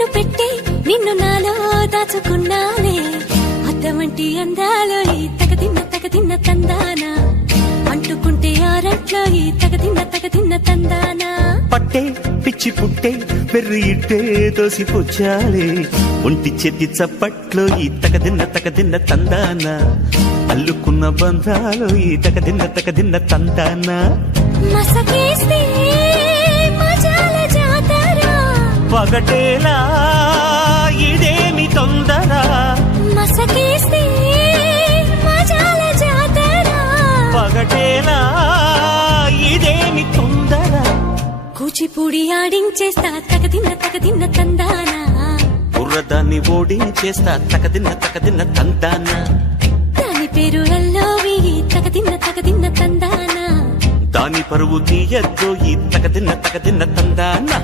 వెన్ను పెట్టే నిన్ను నాలో దాచుకున్నానే అద్దమంటి అందాలో ఈ తగదిన్న తందానా అంటుకుంటే ఆరట్లో ఈ తగదిన్న తందానా పట్టే పిచ్చి పుట్టే పెర్రి ఇట్టే దోసిపుచ్చాలే ఒంటి చేతి చప్పట్లో ఈ తగదిన్న తందానా అల్లుకున్న బంధాలు ఈ తగదిన్న తందానా మసకేస్తే మజాల జాతర పగటేలా ఇదేమి తొందర మసకేస్తే మజాల జాతర పగటేలా ఇదేమి తొందర కూచిపూడి ఆడించేస్తా తగదిన్న తందానా బుర్రదాన్ని ఓడించేస్తా తగదిన్న తందానా దాని పేరు ఎల్లోవి తగదిన్న తందానా దాని పరువు తీయద్దో ఈ తగదిన్న తందానా